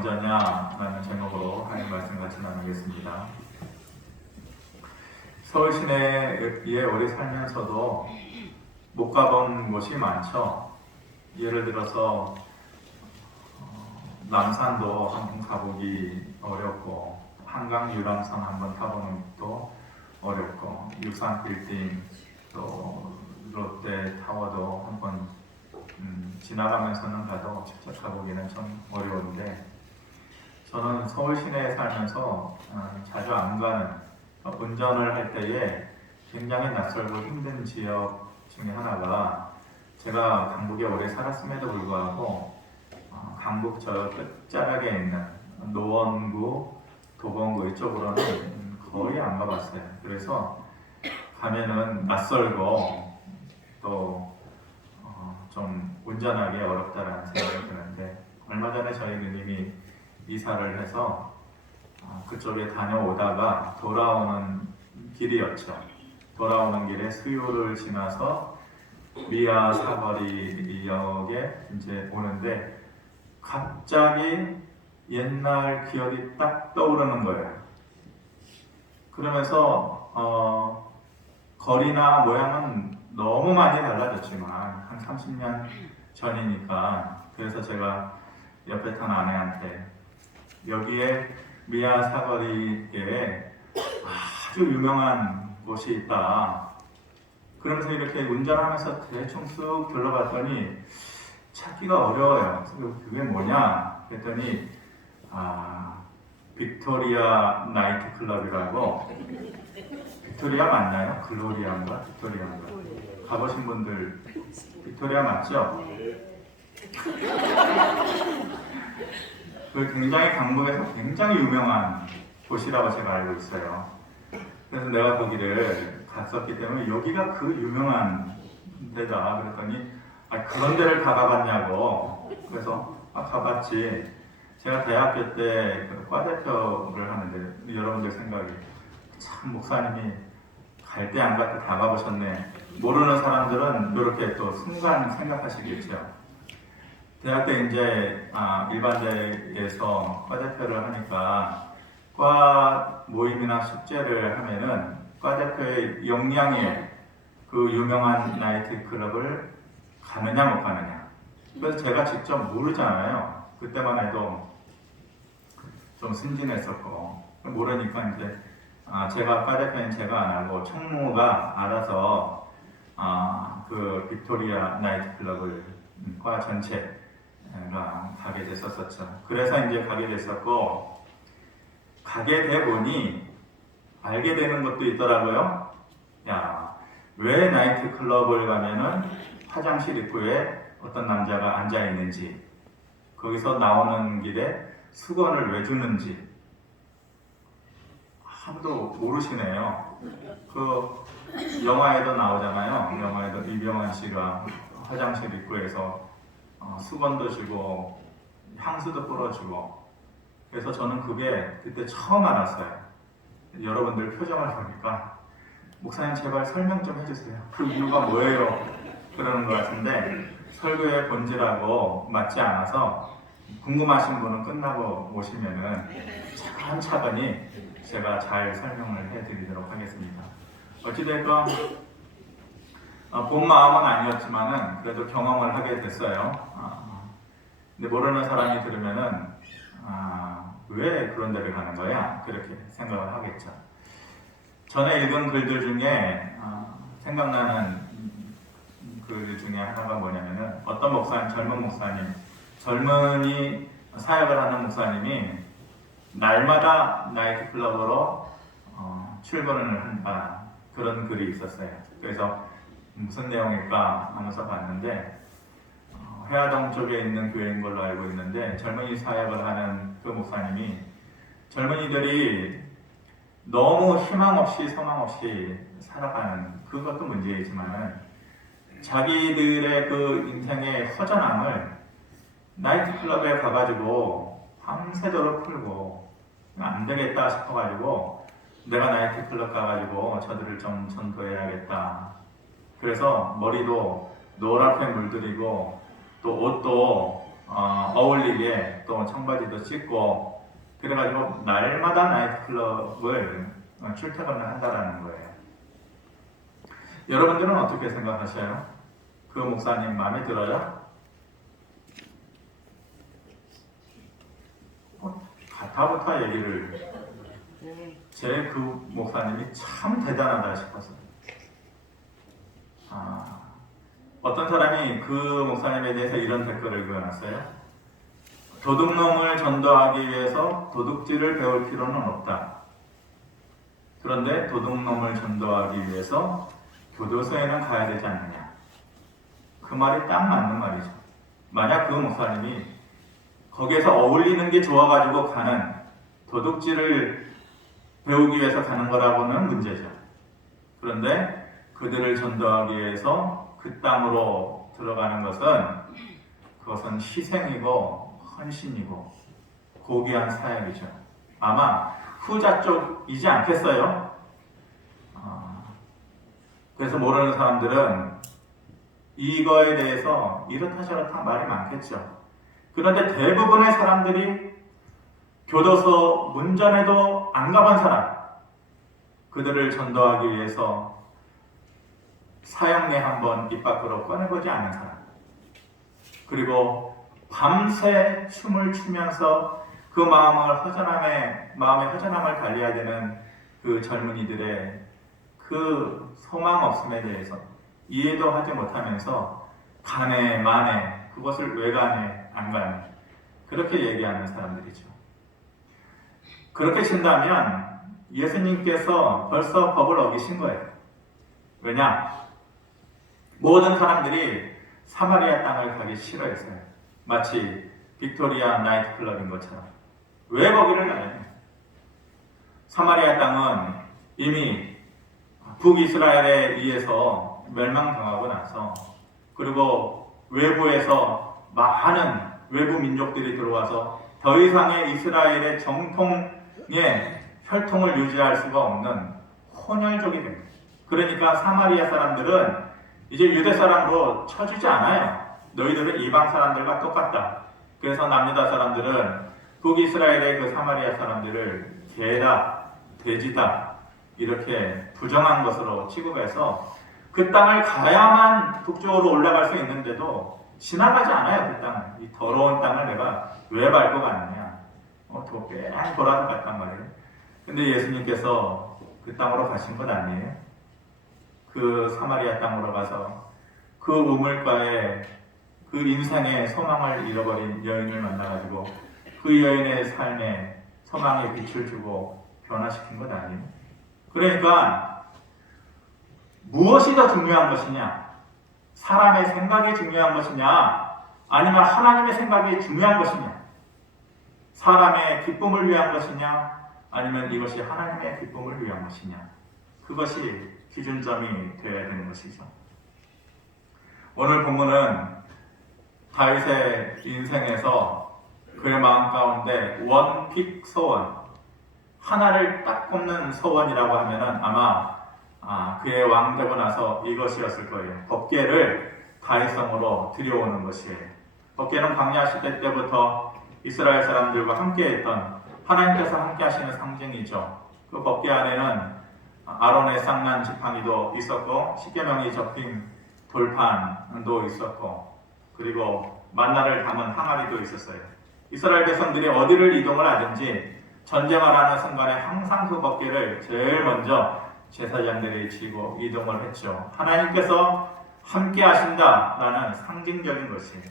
먼저냐? 라는 제목으로 하나님 말씀 같이 나누겠습니다. 서울 시내에 오래 살면서도 못 가본 곳이 많죠. 예를 들어서 남산도 한번 가보기 어렵고, 한강 유람선 한번 타보는 것도 어렵고, 육산 빌딩 또 롯데 타워도 한번 지나가면서는 가도 직접 가보기는 좀 어려운데, 저는 서울 시내에 살면서 자주 안 가는, 운전을 할 때에 굉장히 낯설고 힘든 지역 중에 하나가, 제가 강북에 오래 살았음에도 불구하고 강북 저 끝자락에 있는 노원구, 도봉구 이쪽으로는 거의 안 가봤어요. 그래서 가면은 낯설고 또 좀 운전하기 어렵다라는 생각이 드는데, 얼마 전에 저희 누님이 이사를 해서 그쪽에 다녀오다가 돌아오는 길이었죠. 돌아오는 길에 수유를 지나서 미아 사거리역에 이제 오는데, 갑자기 옛날 기억이 딱 떠오르는 거예요. 그러면서 거리나 모양은 너무 많이 달라졌지만 한 30년 전이니까, 그래서 제가 옆에 탄 아내한테 여기에 미아 사거리에 아주 유명한 곳이 있다, 그러면서 이렇게 운전하면서 대충 쑥 둘러봤더니 찾기가 어려워요. 그게 뭐냐 그랬더니 빅토리아 나이트 클럽이라고. 빅토리아 맞나요? 글로리아인가? 빅토리아인가? 가보신 분들 빅토리아 맞죠? 그 굉장히 강북에서 굉장히 유명한 곳이라고 제가 알고 있어요. 그래서 내가 거기를 갔었기 때문에 여기가 그 유명한 데다 그랬더니 그런 데를 다 가봤냐고. 그래서 가봤지. 제가 대학교 때 과대표를 하는데, 여러분들 생각이 참 목사님이 갈 때 안 갈 때 다 가보셨네. 모르는 사람들은 이렇게 또 순간 생각하시겠죠. 대학 때 이제 일반대에서 과대표를 하니까 과 모임이나 숙제를 하면은 과대표의 역량에 그 유명한 나이트 클럽을 가느냐 못 가느냐. 그래서 제가 직접 모르잖아요. 그때만 해도 좀 순진했었고, 모르니까 이제 제가 과대표인 제가 안 알고 총무가 알아서 그 빅토리아 나이트 클럽을 과 전체가 가게 됐었죠. 그래서 이제 가게 됐었고, 가게 돼 보니 알게 되는 것도 있더라고요. 왜 나이트 클럽을 가면은 화장실 입구에 어떤 남자가 앉아 있는지, 거기서 나오는 길에 수건을 왜 주는지 아무도 모르시네요. 그 영화에도 나오잖아요. 영화에도 이병헌 씨가 화장실 입구에서 수건도 주고 향수도 뿌려주고. 그래서 저는 그게 그때 처음 알았어요. 여러분들 표정을 보니까 목사님 제발 설명 좀 해주세요. 그 이유가 뭐예요? 그러는 것 같은데, 설교의 본질하고 맞지 않아서 궁금하신 분은 끝나고 오시면은 차근차근히 제가 잘 설명을 해드리도록 하겠습니다. 어찌됐건 본 마음은 아니었지만은 그래도 경험을 하게 됐어요. 근데 모르는 사람이 들으면은 왜 그런 데를 가는 거야? 그렇게 생각을 하겠죠. 전에 읽은 글들 중에 생각나는 글 중에 하나가 뭐냐면은, 어떤 목사님, 젊은 목사님, 젊은이 사역을 하는 목사님이 날마다 나이트 클럽으로 출근을 한다, 그런 글이 있었어요. 그래서 무슨 내용일까 하면서 봤는데, 해화동 쪽에 있는 교회인 걸로 알고 있는데, 젊은이 사역을 하는 그 목사님이 젊은이들이 너무 희망 없이 소망 없이 살아가는, 그것도 문제이지만 자기들의 그 인생의 허전함을 나이트 클럽에 가가지고 밤새도록 풀고, 안 되겠다 싶어가지고 내가 나이트 클럽 가가지고 저들을 좀 전도해야겠다. 그래서 머리도 노랗게 물들이고 또 옷도 어울리게 또 청바지도 찢고 그래가지고 날마다 나이트클럽을 출퇴근을 한다라는 거예요. 여러분들은 어떻게 생각하셔요? 그 목사님 마음에 들어요? 가타부타 얘기를 제 그 목사님이 참 대단하다 싶었어요. 어떤 사람이 그 목사님에 대해서 이런 댓글을 그어놨어요. 도둑놈을 전도하기 위해서 도둑질을 배울 필요는 없다. 그런데 도둑놈을 전도하기 위해서 교도소에는 가야 되지 않느냐. 그 말이 딱 맞는 말이죠. 만약 그 목사님이 거기에서 어울리는 게 좋아가지고 가는 도둑질을 배우기 위해서 가는 거라고는 문제죠. 그런데 그들을 전도하기 위해서 그 땅으로 들어가는 것은 그것은 희생이고 헌신이고 고귀한 사역이죠. 아마 후자 쪽이지 않겠어요? 그래서 모르는 사람들은 이거에 대해서 이렇다 저렇다 말이 많겠죠. 그런데 대부분의 사람들이 교도소 문전에도 안 가본 사람, 그들을 전도하기 위해서 사형내 한번 입 밖으로 꺼내보지 않은 사람, 그리고 밤새 춤을 추면서 그 마음의 허전함을 달래야 되는 그 젊은이들의 그 소망 없음에 대해서 이해도 하지 못하면서 가네 마네 그것을 왜 가네 안 가네 그렇게 얘기하는 사람들이죠. 그렇게 친다면 예수님께서 벌써 법을 어기신 거예요. 왜냐? 모든 사람들이 사마리아 땅을 가기 싫어했어요. 마치 빅토리아 나이트클럽인 것처럼. 왜 거기를 가요? 사마리아 땅은 이미 북이스라엘에 의해서 멸망당하고 나서 그리고 외부에서 많은 외부 민족들이 들어와서 더 이상의 이스라엘의 정통의 혈통을 유지할 수가 없는 혼혈족이 됩니다. 그러니까 사마리아 사람들은 이제 유대 사람으로 쳐주지 않아요. 너희들은 이방 사람들과 똑같다. 그래서 남유다 사람들은 북이스라엘의 그 사마리아 사람들을 개다, 돼지다 이렇게 부정한 것으로 취급해서 그 땅을 가야만 북쪽으로 올라갈 수 있는데도 지나가지 않아요. 그 땅을. 이 더러운 땅을 내가 왜 밟고 가느냐. 뺑 돌아서 갔단 말이에요. 근데 예수님께서 그 땅으로 가신 건 아니에요. 그 사마리아 땅으로 가서 그 우물가에 그 인생의 소망을 잃어버린 여인을 만나가지고 그 여인의 삶에 소망의 빛을 주고 변화시킨 것 아니에요. 그러니까 무엇이 더 중요한 것이냐? 사람의 생각이 중요한 것이냐? 아니면 하나님의 생각이 중요한 것이냐? 사람의 기쁨을 위한 것이냐? 아니면 이것이 하나님의 기쁨을 위한 것이냐? 그것이 기준점이 되어야 되는 것이죠. 오늘 본문은 다윗의 인생에서 그의 마음 가운데 원픽 소원, 하나를 딱 꼽는 소원이라고 하면은 아마 그의 왕 되고 나서 이것이었을 거예요. 법궤를 다윗성으로 들여오는 것이에요. 법궤는 광야 시대 때부터 이스라엘 사람들과 함께했던 하나님께서 함께하시는 상징이죠. 그 법궤 안에는 아론의 쌍난 지팡이도 있었고 십계명이 접힌 돌판도 있었고 그리고 만나를 담은 항아리도 있었어요. 이스라엘 백성들이 어디를 이동을 하든지 전쟁을 하는 순간에 항상 그 법궤를 제일 먼저 제사장들이 지고 이동을 했죠. 하나님께서 함께 하신다라는 상징적인 것이에요.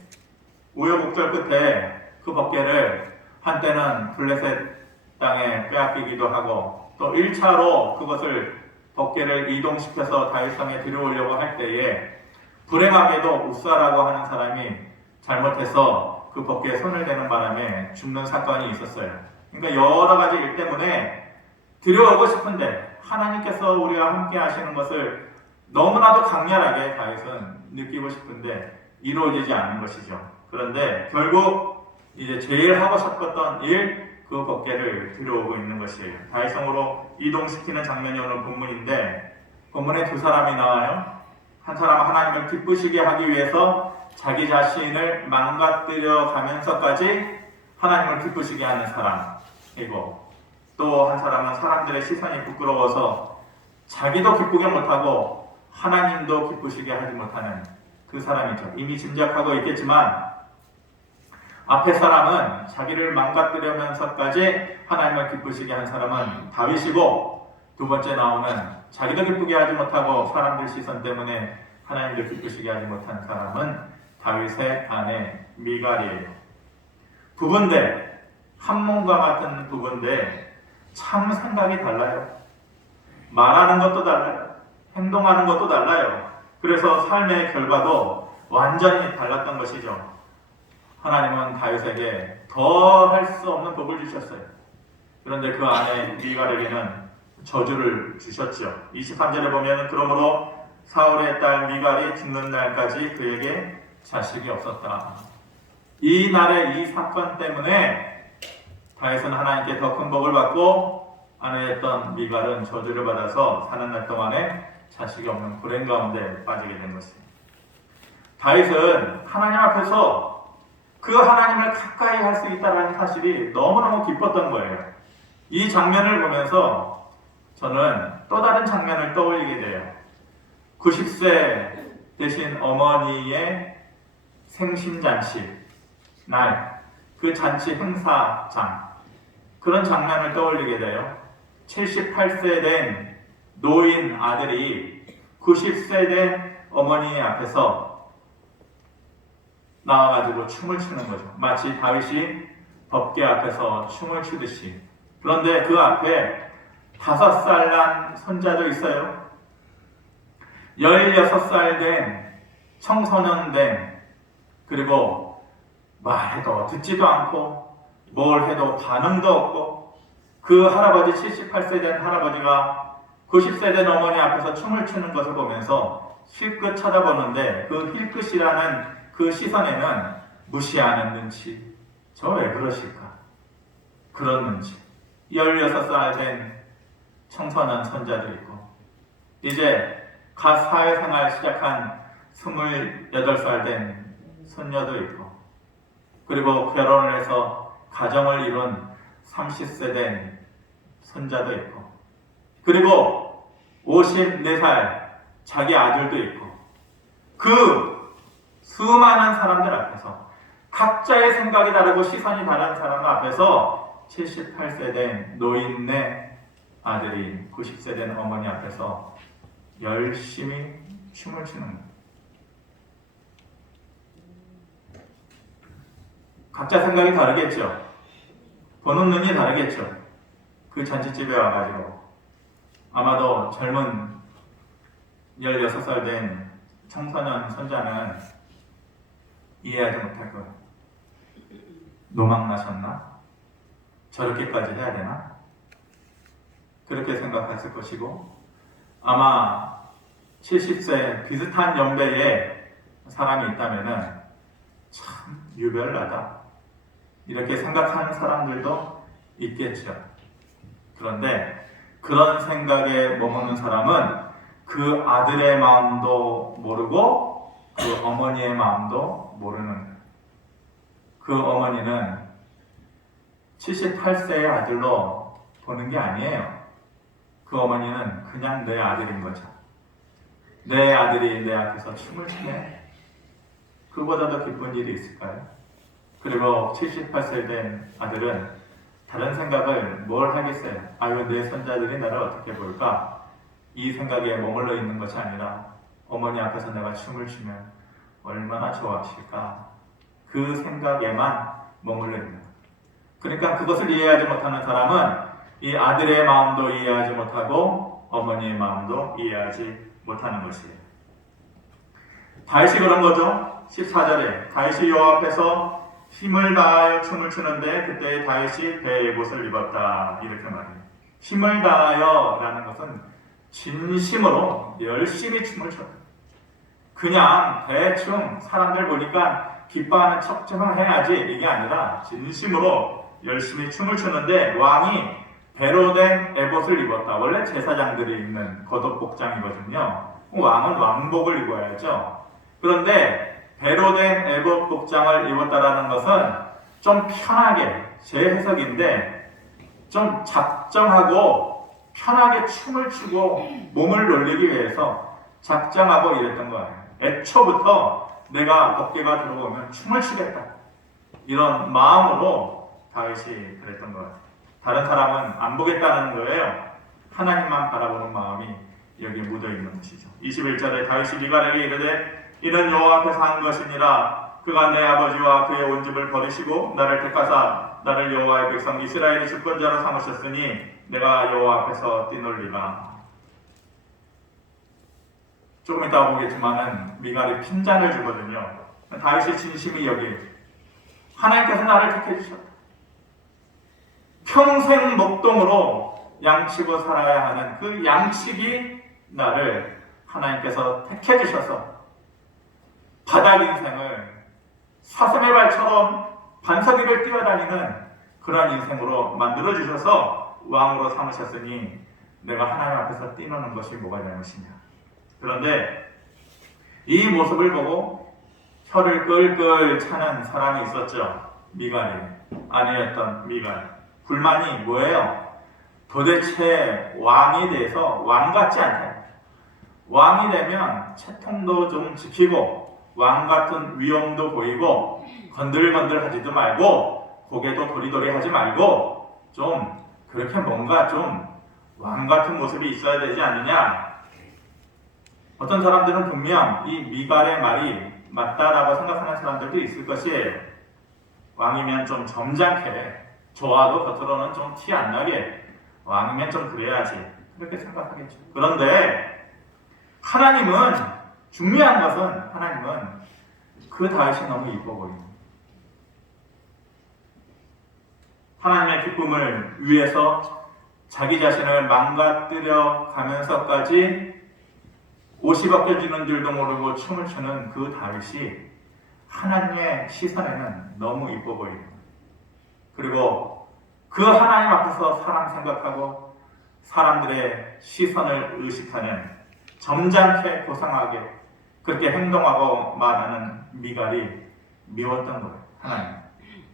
우여곡절 끝에 그 법궤를 한때는 블레셋 땅에 빼앗기기도 하고 또 1차로 그것을 법궤를 이동시켜서 다윗성에 들여오려고 할 때에 불행하게도 우사라고 하는 사람이 잘못해서 그 법궤에 손을 대는 바람에 죽는 사건이 있었어요. 그러니까 여러 가지 일 때문에 들여오고 싶은데 하나님께서 우리와 함께 하시는 것을 너무나도 강렬하게 다윗은 느끼고 싶은데 이루어지지 않는 것이죠. 그런데 결국 이제 제일 하고 싶었던 일, 그 법궤를 들여오고 있는 것이에요. 다윗성으로 이동시키는 장면이 오늘 본문인데 본문에 두 사람이 나와요. 한 사람은 하나님을 기쁘시게 하기 위해서 자기 자신을 망가뜨려 가면서까지 하나님을 기쁘시게 하는 사람이고, 또 한 사람은 사람들의 시선이 부끄러워서 자기도 기쁘게 못하고 하나님도 기쁘시게 하지 못하는 그 사람이죠. 이미 짐작하고 있겠지만 앞에 사람은 자기를 망가뜨리면서까지 하나님을 기쁘시게 한 사람은 다윗이고, 두 번째 나오는 자기도 기쁘게 하지 못하고 사람들 시선 때문에 하나님을 기쁘시게 하지 못한 사람은 다윗의 아내 미갈이에요. 부부인데, 한 몸과 같은 부부인데 참 생각이 달라요. 말하는 것도 달라요. 행동하는 것도 달라요. 그래서 삶의 결과도 완전히 달랐던 것이죠. 하나님은 다윗에게 더 할 수 없는 복을 주셨어요. 그런데 그 아내 미갈에게는 저주를 주셨죠. 23절에 보면 그러므로 사울의 딸 미갈이 죽는 날까지 그에게 자식이 없었다. 이 날의 이 사건 때문에 다윗은 하나님께 더 큰 복을 받고 아내였던 미갈은 저주를 받아서 사는 날 동안에 자식이 없는 불행 가운데 빠지게 된 것입니다. 다윗은 하나님 앞에서 그 하나님을 가까이 할 수 있다는 사실이 너무너무 기뻤던 거예요. 이 장면을 보면서 저는 또 다른 장면을 떠올리게 돼요. 90세 되신 어머니의 생신잔치 날, 그 잔치 행사장, 그런 장면을 떠올리게 돼요. 78세 된 노인 아들이 90세 된 어머니 앞에서 나와가지고 춤을 추는 거죠. 마치 다윗이 법궤 앞에서 춤을 추듯이. 그런데 그 앞에 5살 난 손자도 있어요. 16살 된 청소년 된, 그리고 말해도 듣지도 않고 뭘 해도 반응도 없고, 그 할아버지 78세 된 할아버지가 90세 된 어머니 앞에서 춤을 추는 것을 보면서 힐끗 쳐다보는데, 그 힐끗이라는 그 시선에는 무시하는 눈치, 저 왜 그러실까? 그런 눈치. 16살 된 청소년 손자도 있고, 이제 갓 사회생활 시작한 28살 된 손녀도 있고, 그리고 결혼을 해서 가정을 이룬 30세 된 손자도 있고, 그리고 54살 자기 아들도 있고, 그 수많은 사람들 앞에서, 각자의 생각이 다르고 시선이 다른 사람 앞에서 78세 된 노인네 아들이 90세 된 어머니 앞에서 열심히 춤을 추는 거예요. 각자 생각이 다르겠죠. 보는 눈이 다르겠죠. 그 잔치집에 와가지고 아마도 젊은 16살 된 청소년 손자는 이해하지 못할 거예요. 노망나셨나? 저렇게까지 해야 되나? 그렇게 생각했을 것이고, 아마 70세 비슷한 연배의 사람이 있다면은 참 유별나다, 이렇게 생각하는 사람들도 있겠죠. 그런데 그런 생각에 머무는 사람은 그 아들의 마음도 모르고 그 어머니의 마음도 모르는 거예요. 그 어머니는 78세의 아들로 보는 게 아니에요. 그 어머니는 그냥 내 아들인 거죠. 내 아들이 내 앞에서 춤을 추네? 그보다 더 기쁜 일이 있을까요? 그리고 78세 된 아들은 다른 생각을 뭘 하겠어요? 아유, 내 손자들이 나를 어떻게 볼까? 이 생각에 머물러 있는 것이 아니라 어머니 앞에서 내가 춤을 추면 얼마나 좋아하실까? 그 생각에만 머물러 있는 거예요. 그러니까 그것을 이해하지 못하는 사람은 이 아들의 마음도 이해하지 못하고 어머니의 마음도 이해하지 못하는 것이에요. 다윗이 그런 거죠. 14절에 다윗이 여호와 앞에서 힘을 다하여 춤을 추는데 그때 다윗이 베옷을 입었다, 이렇게 말해요. 힘을 다하여 라는 것은 진심으로 열심히 춤을 춰요. 그냥 대충 사람들 보니까 기뻐하는 척좀 해야지, 이게 아니라 진심으로 열심히 춤을 추는데, 왕이 배로 된 에봇을 입었다. 원래 제사장들이 입는 겉옷 복장이거든요. 왕은 왕복을 입어야죠. 그런데 배로 된 애복 복장을 입었다라는 것은 좀 편하게, 제 해석인데 좀 작정하고 편하게 춤을 추고 몸을 놀리기 위해서 작정하고 이랬던 거예요. 애초부터 내가 법궤가 들어오면 춤을 추겠다, 이런 마음으로 다윗이 그랬던 거예요. 다른 사람은 안 보겠다는 거예요. 하나님만 바라보는 마음이 여기에 묻어있는 것이죠. 21절에 다윗이 미갈에게 이르되 이는 여호와 앞에서 한 것이니라. 그가 내 아버지와 그의 온 집을 버리시고 나를 택하사 나를 여호와의 백성 이스라엘의 주권자로 삼으셨으니 내가 여호와 앞에서 뛰놀리라. 조금 이따 보겠지만은 미갈이 핀잔을 주거든요. 다윗의 진심이 여기, 하나님께서 나를 택해 주셨다. 평생 목동으로 양치고 살아야 하는 그 양치기 나를 하나님께서 택해 주셔서 바닥 인생을 사슴의 발처럼 반석 위를 뛰어다니는 그런 인생으로 만들어 주셔서 왕으로 삼으셨으니 내가 하나님 앞에서 뛰노는 것이 뭐가 잘못이냐. 그런데 이 모습을 보고 혀를 끌끌 차는 사람이 있었죠. 미갈이, 아내였던 미갈. 불만이 뭐예요? 도대체 왕이 돼서 왕 같지 않다. 왕이 되면 채통도 좀 지키고 왕 같은 위엄도 보이고 건들건들 하지도 말고 고개도 도리도리 하지 말고 좀 그렇게 뭔가 좀 왕 같은 모습이 있어야 되지 않느냐. 어떤 사람들은 분명 이 미갈의 말이 맞다라고 생각하는 사람들도 있을 것이에요. 왕이면 좀 점잖게, 좋아도 겉으로는 좀 티 안 나게, 왕이면 좀 그래야지, 그렇게 생각하겠죠. 그런데 하나님은, 중요한 것은 하나님은 그 다윗이 너무 이뻐 보입니다. 하나님의 기쁨을 위해서 자기 자신을 망가뜨려 가면서까지 옷이 벗겨지는 줄도 모르고 춤을 추는 그 다윗이 하나님의 시선에는 너무 이뻐 보입니다. 그리고 그 하나님 앞에서 사람 생각하고 사람들의 시선을 의식하는, 점잖게 고상하게 그렇게 행동하고 말하는 미갈이 미웠던 거예요. 하나님.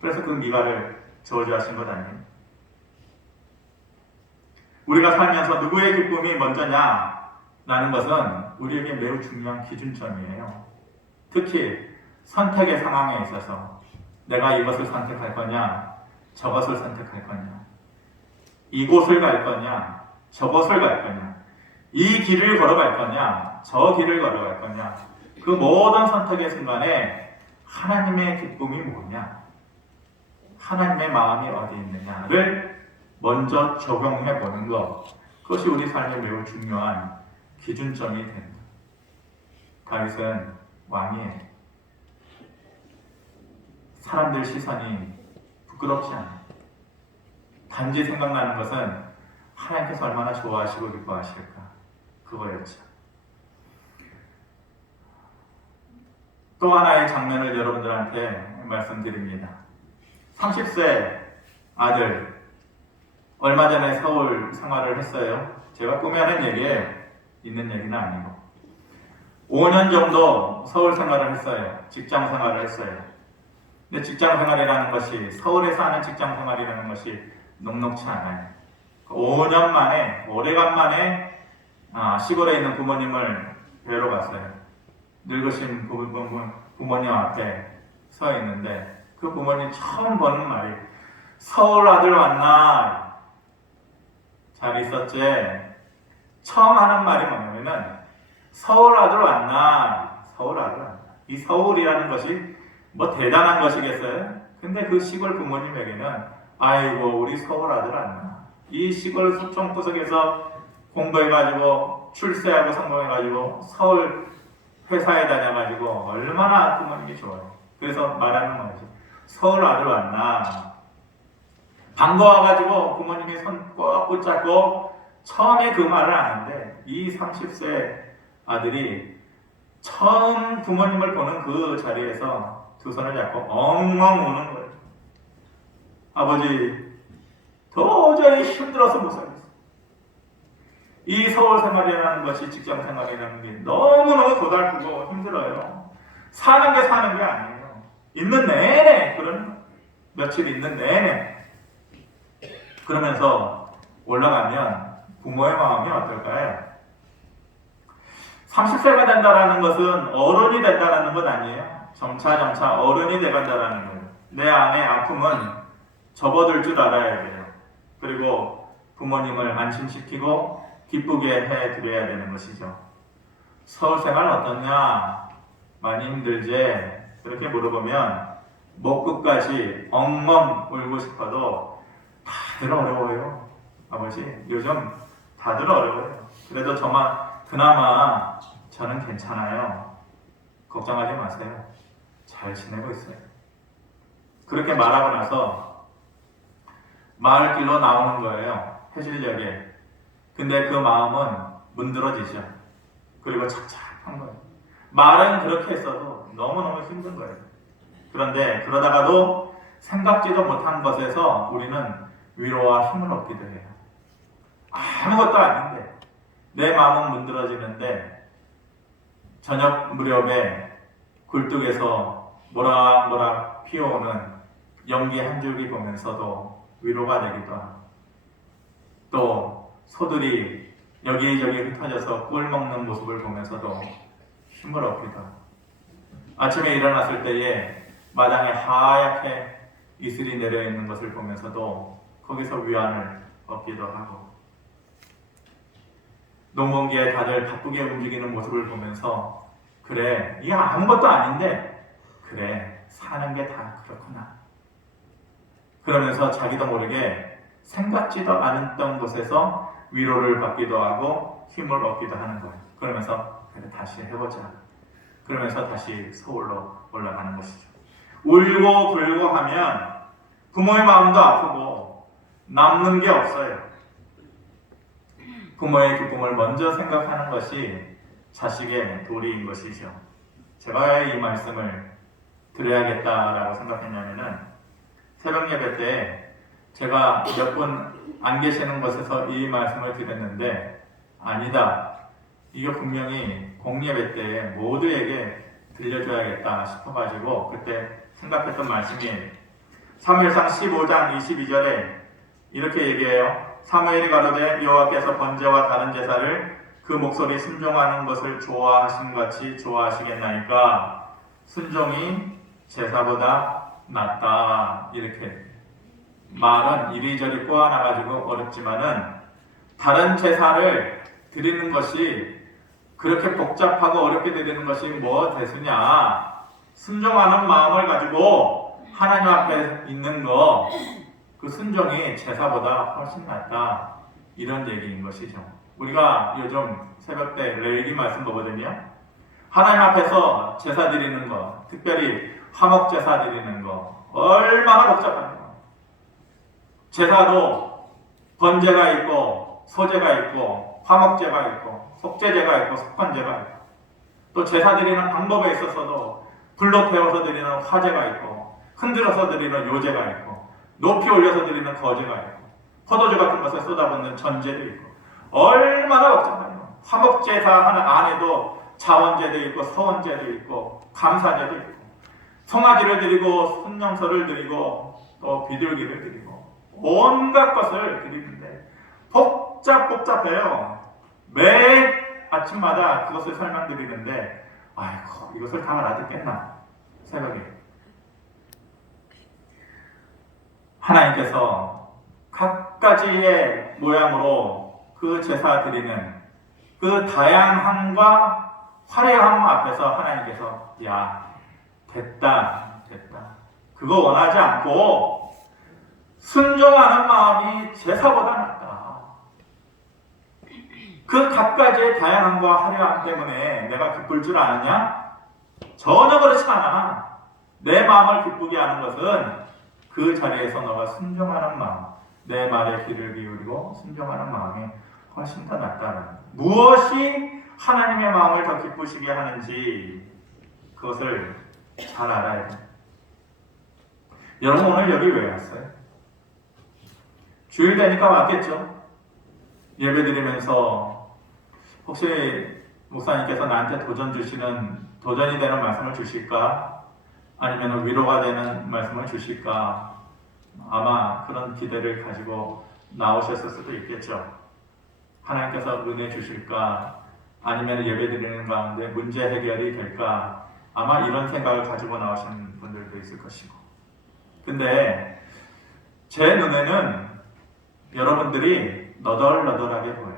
그래서 그 미갈을 저주하신 것 아니에요? 우리가 살면서 누구의 기쁨이 먼저냐 라는 것은 우리에게 매우 중요한 기준점이에요. 특히 선택의 상황에 있어서 내가 이것을 선택할 거냐, 저것을 선택할 거냐, 이곳을 갈 거냐, 저곳을 갈 거냐, 이 길을 걸어갈 거냐, 저 길을 걸어갈 거냐, 그 모든 선택의 순간에 하나님의 기쁨이 뭐냐, 하나님의 마음이 어디 있느냐를 먼저 적용해 보는 것, 그것이 우리 삶에 매우 중요한 기준점이 됩니다. 다윗은 왕이에요. 사람들 시선이 부끄럽지 않아요. 단지 생각나는 것은 하나님께서 얼마나 좋아하시고 기뻐하실까, 그거였죠. 또 하나의 장면을 여러분들한테 말씀드립니다. 30세 아들, 얼마 전에 서울 생활을 했어요. 제가 꾸며낸 얘기에 있는 얘기는 아니고 5년 정도 서울 생활을 했어요. 직장 생활을 했어요. 근데 직장 생활이라는 것이, 서울에서 하는 직장 생활이라는 것이 녹록치 않아요. 5년 만에, 오래간만에 시골에 있는 부모님을 뵈러 갔어요. 늙으신 부모님 앞에 서 있는데 그 부모님 처음 보는 말이 서울 아들 왔나? 잘 있었지? 처음 하는 말이 뭐냐면은 서울 아들 왔나? 서울 아들 왔나? 이 서울이라는 것이 뭐 대단한 것이겠어요? 근데 그 시골 부모님에게는 아이고 우리 서울 아들 왔나? 이 시골 소총구석에서 공부해가지고 출세하고 성공해가지고 서울 회사에 다녀가지고 얼마나 부모님이 좋아요. 그래서 말하는 거지. 서울 아들 왔나? 반가워가지고 부모님이 손 꼭 붙잡고 처음에 그 말을 하는데 이 30세 아들이 처음 부모님을 보는 그 자리에서 두 손을 잡고 엉엉 우는 거예요. 아버지 도저히 힘들어서 못 살겠어. 이 서울 생활이라는 것이, 직장 생활이라는 게 너무너무 고달프고 힘들어요. 사는 게 아니에요. 있는 내내 그런 며칠 있는 내내 그러면서 올라가면 부모의 마음이 어떨까요? 30세가 된다라는 것은 어른이 된다라는 것 아니에요. 점차 어른이 돼간다라는 거예요. 내 안의 아픔은 접어들 줄 알아야 돼요. 그리고 부모님을 안심시키고 기쁘게 해드려야 되는 것이죠. 서울 생활 어떠냐? 많이 힘들지? 그렇게 물어보면 목끝까지 엉엉 울고 싶어도 다들 어려워요. 아버지, 요즘 다들 어려워요. 그래도 그나마 저는 괜찮아요. 걱정하지 마세요. 잘 지내고 있어요. 그렇게 말하고 나서 마을길로 나오는 거예요. 해질녘에. 근데 그 마음은 문드러지죠. 그리고 착착한 거예요. 말은 그렇게 했어도 너무너무 힘든 거예요. 그런데 그러다가도 생각지도 못한 것에서 우리는 위로와 힘을 얻기도 해요. 아무것도 아닌데 내 마음은 문드러지는데 저녁 무렵에 굴뚝에서 모락모락 피어오는 연기 한 줄기 보면서도 위로가 되기도 하고, 또 소들이 여기저기 흩어져서 꿀 먹는 모습을 보면서도 힘을 얻기도 하고, 아침에 일어났을 때에 마당에 하얗게 이슬이 내려있는 것을 보면서도 거기서 위안을 얻기도 하고, 농번기에 다들 바쁘게 움직이는 모습을 보면서 그래, 이게 아무것도 아닌데 그래, 사는 게 다 그렇구나. 그러면서 자기도 모르게 생각지도 않았던 곳에서 위로를 받기도 하고 힘을 얻기도 하는 거예요. 그러면서 그래, 다시 해보자. 그러면서 다시 서울로 올라가는 것이죠. 울고 불고 하면 부모의 마음도 아프고 남는 게 없어요. 부모의 기쁨을 먼저 생각하는 것이 자식의 도리인 것이죠. 제가 왜 이 말씀을 드려야겠다라고 생각했냐면은 새벽 예배 때 제가 몇 분 안 계시는 곳에서 이 말씀을 드렸는데 아니다. 이거 분명히 공예배 때 모두에게 들려줘야겠다 싶어가지고 그때 생각했던 말씀이 사무엘상 15장 22절에 이렇게 얘기해요. 사무엘이 가로되 여호와께서 번제와 다른 제사를 그 목소리 순종하는 것을 좋아하신 같이 좋아하시겠나이까 순종이 제사보다 낫다. 이렇게 말은 이리저리 꼬아놔가지고 어렵지만은 다른 제사를 드리는 것이 그렇게 복잡하고 어렵게 드리는 것이 뭐 대수냐. 순종하는 마음을 가지고 하나님 앞에 있는 거 그 순종이 제사보다 훨씬 낫다. 이런 얘기인 것이죠. 우리가 요즘 새벽 때 레위기 말씀 보거든요. 하나님 앞에서 제사 드리는 거, 특별히 화목 제사 드리는 거 얼마나 복잡한가. 제사도 번제가 있고 소제가 있고 화목제가 있고 속제제가 있고 속건제가 있고 또 제사 드리는 방법에 있어서도 불로 태워서 드리는 화제가 있고 흔들어서 드리는 요제가 있고 높이 올려서 드리는 거제가 있고 포도주 같은 것을 쏟아붓는 전제도 있고 얼마나 복잡해요. 화목제사 하는 안에도 자원제도 있고 서원제도 있고 감사제도 있고 송아지를 드리고 순념서를 드리고 또 비둘기를 드리고 온갖 것을 드리는데 복잡해요. 매 아침마다 그것을 설명드리는데 아이고 이것을 다 알아듣겠나 새벽에. 하나님께서 각가지의 모양으로 그 제사 드리는 그 다양함과 화려함 앞에서 하나님께서 야 됐다 그거 원하지 않고 순종하는 마음이 제사보다 낫다. 그 각가지의 다양함과 화려함 때문에 내가 기쁠 줄 아느냐? 전혀 그렇지 않아. 내 마음을 기쁘게 하는 것은 그 자리에서 너가 순종하는 마음, 내 말에 귀를 기울이고 순종하는 마음이 훨씬 더 낫다는 무엇이 하나님의 마음을 더 기쁘시게 하는지 그것을 잘 알아야 돼. 여러분 오늘 여기 왜 왔어요? 주일 되니까 왔겠죠? 예배 드리면서 혹시 목사님께서 나한테 도전 주시는 도전이 되는 말씀을 주실까? 아니면 위로가 되는 말씀을 주실까? 아마 그런 기대를 가지고 나오셨을 수도 있겠죠. 하나님께서 은혜 주실까? 아니면 예배드리는 가운데 문제 해결이 될까? 아마 이런 생각을 가지고 나오신 분들도 있을 것이고. 근데 제 눈에는 여러분들이 너덜너덜하게 보여요.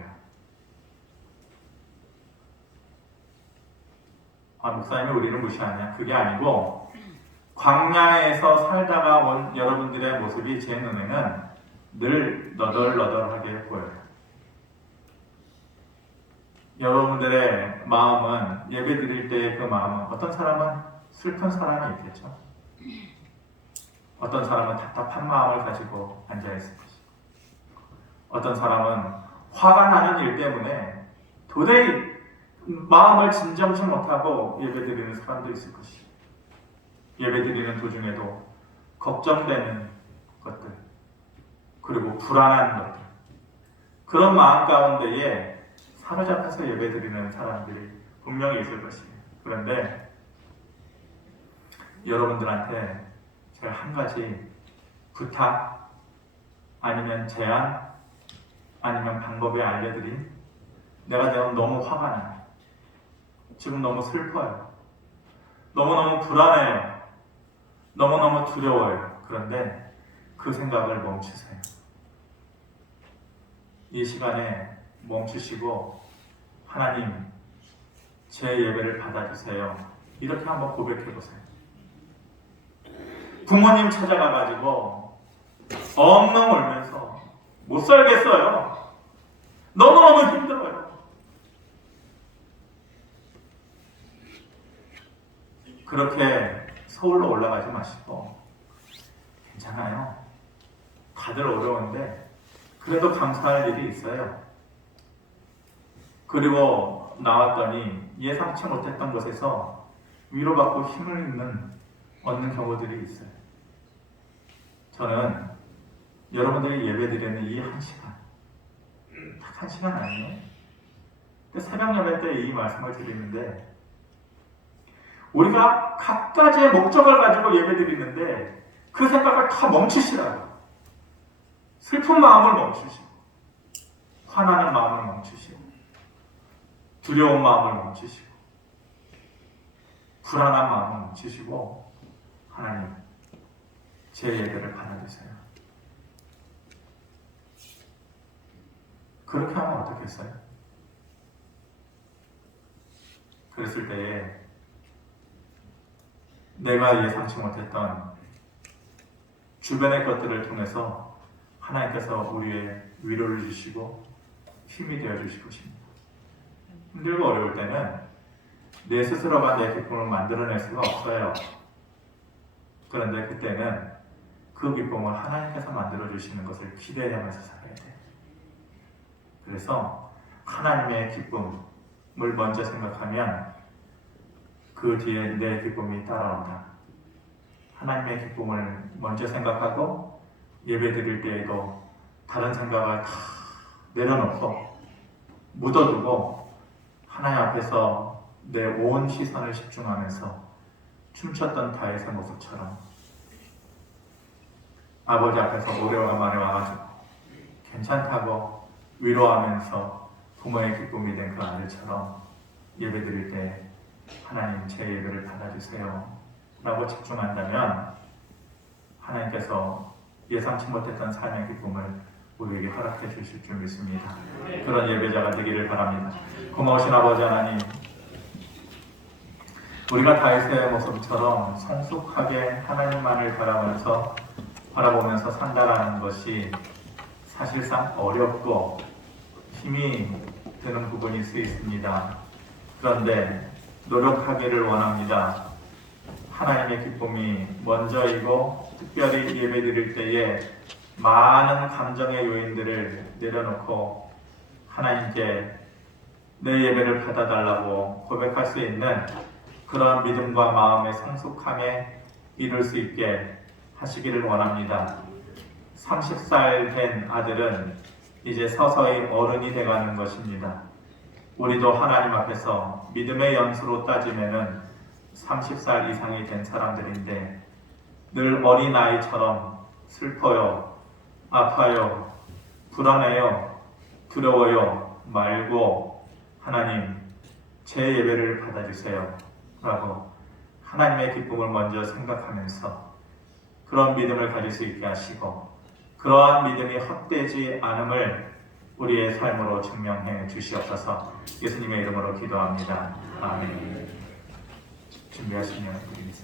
목사님이 우리를 무시하냐? 그게 아니고 광야에서 살다가 온 여러분들의 모습이 제 눈에는 늘 너덜너덜하게 보여요. 여러분들의 마음은 예배 드릴 때의 그 마음은 어떤 사람은 슬픈 사람이 있겠죠. 어떤 사람은 답답한 마음을 가지고 앉아있을 것이고 어떤 사람은 화가 나는 일 때문에 도저히 마음을 진정치 못하고 예배드리는 사람도 있을 것이고 예배드리는 도중에도 걱정되는 것들 그리고 불안한 것들 그런 마음 가운데에 사로잡혀서 예배드리는 사람들이 분명히 있을 것이에요. 그런데 여러분들한테 제가 한 가지 부탁 아니면 제안 아니면 방법을 알려드린 내가 너무 화가 나요. 지금 너무 슬퍼요. 너무너무 불안해요. 너무너무 두려워요. 그런데 그 생각을 멈추세요. 이 시간에 멈추시고 하나님 제 예배를 받아주세요. 이렇게 한번 고백해보세요. 부모님 찾아가가지고 엉엉 울면서 못 살겠어요. 너무너무 힘들어요. 그렇게 서울로 올라가지 마시고 괜찮아요. 다들 어려운데 그래도 감사할 일이 있어요. 그리고 나왔더니 예상치 못했던 곳에서 위로받고 힘을 얻는 경우들이 있어요. 저는 여러분들이 예배드리는 이 한 시간 딱 한 시간 아니에요? 새벽 예배 때 이 말씀을 드리는데 우리가 각가지의 목적을 가지고 예배드리는데 그 생각을 다 멈추시라고. 슬픈 마음을 멈추시고 화나는 마음을 멈추시고 두려운 마음을 멈추시고 불안한 마음을 멈추시고 하나님 제 예배를 받아주세요. 그렇게 하면 어떻겠어요? 그랬을 때에 내가 예상치 못했던 주변의 것들을 통해서 하나님께서 우리의 위로를 주시고 힘이 되어 주실 것입니다. 힘들고 어려울 때는 내 스스로가 내 기쁨을 만들어낼 수가 없어요. 그런데 그때는 그 기쁨을 하나님께서 만들어 주시는 것을 기대하면서 살아야 돼요. 그래서 하나님의 기쁨을 먼저 생각하면 그 뒤에 내 기쁨이 따라온다. 하나님의 기쁨을 먼저 생각하고 예배 드릴 때에도 다른 생각을 다 내려놓고 묻어두고 하나님 앞에서 내 온 시선을 집중하면서 춤췄던 다윗의 모습처럼 아버지 앞에서 오래간만에 와가지고 괜찮다고 위로하면서 부모의 기쁨이 된 그 아들처럼 예배 드릴 때 하나님 제 예배를 받아주세요 라고 집중한다면 하나님께서 예상치 못했던 삶의 기쁨을 우리에게 허락해 주실 줄 믿습니다. 그런 예배자가 되기를 바랍니다. 고마우신 아버지 하나님, 우리가 다윗의 모습처럼 성숙하게 하나님만을 바라보면서 산다라는 것이 사실상 어렵고 힘이 드는 부분일 수 있습니다. 그런데 노력하기를 원합니다. 하나님의 기쁨이 먼저이고 특별히 예배드릴 때에 많은 감정의 요인들을 내려놓고 하나님께 내 예배를 받아달라고 고백할 수 있는 그런 믿음과 마음의 성숙함에 이룰 수 있게 하시기를 원합니다. 30살 된 아들은 이제 서서히 어른이 돼가는 것입니다. 우리도 하나님 앞에서 믿음의 연수로 따지면은 30살 이상이 된 사람들인데 늘 어린아이처럼 슬퍼요, 아파요, 불안해요, 두려워요 말고 하나님 제 예배를 받아주세요 라고 하나님의 기쁨을 먼저 생각하면서 그런 믿음을 가질 수 있게 하시고 그러한 믿음이 헛되지 않음을 우리의 삶으로 증명해 주시옵소서. 예수님의 이름으로 기도합니다. 아멘. 준비하시면 드리겠습니다.